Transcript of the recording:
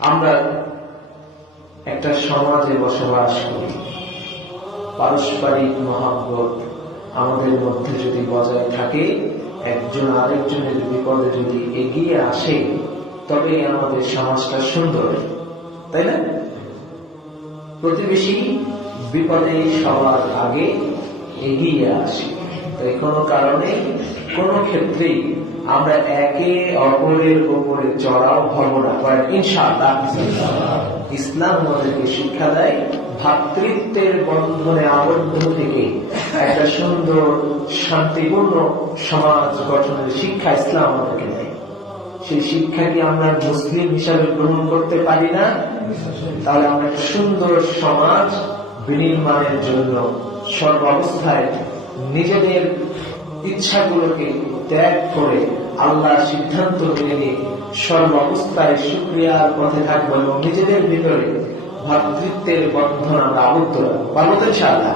আমরা একটা সমাজে বসবাস করি, পারস্পরিক মহব্বত আমাদের মধ্যে যদি বজায় থাকে, একজন আরেকজনের বিপদে যদি এগিয়ে আসে, তবে আমাদের সমাজটা সুন্দর, তাই না? প্রতিবেশী বিপদে সবার আগে এগিয়ে আসে। তাই কোনো কারণে কোনো ক্ষেত্রেই আমরা একে অপরের উপরে চড়াও হব না, ইনশাআল্লাহ। ইসলাম আমাদেরকে শিক্ষা দেয় ভ্রাতৃত্বের বন্ধনে আবদ্ধ থেকে একটা সুন্দর শান্তিপূর্ণ সমাজ গঠনের শিক্ষা ইসলাম আমাদেরকে দেয়। সেই শিক্ষা কি আমরা মুসলিম হিসাবে গ্রহণ করতে পারি না? তাহলে আমরা একটা সুন্দর সমাজ বিনির্মাণের জন্য সর্বাবস্থায় নিজেদের ইচ্ছাগুলোকে ত্যাগ করে আল্লাহর সিদ্ধান্ত মেনে নিয়ে সর্বাবস্থায় শুকরিয়ার পথে থাকবো এবং নিজেদের ভিতরে ভ্রাতৃত্বের বন্ধন আমরা আবদ্ধ রাখবো। পারবো তো ইনশাআল্লাহ।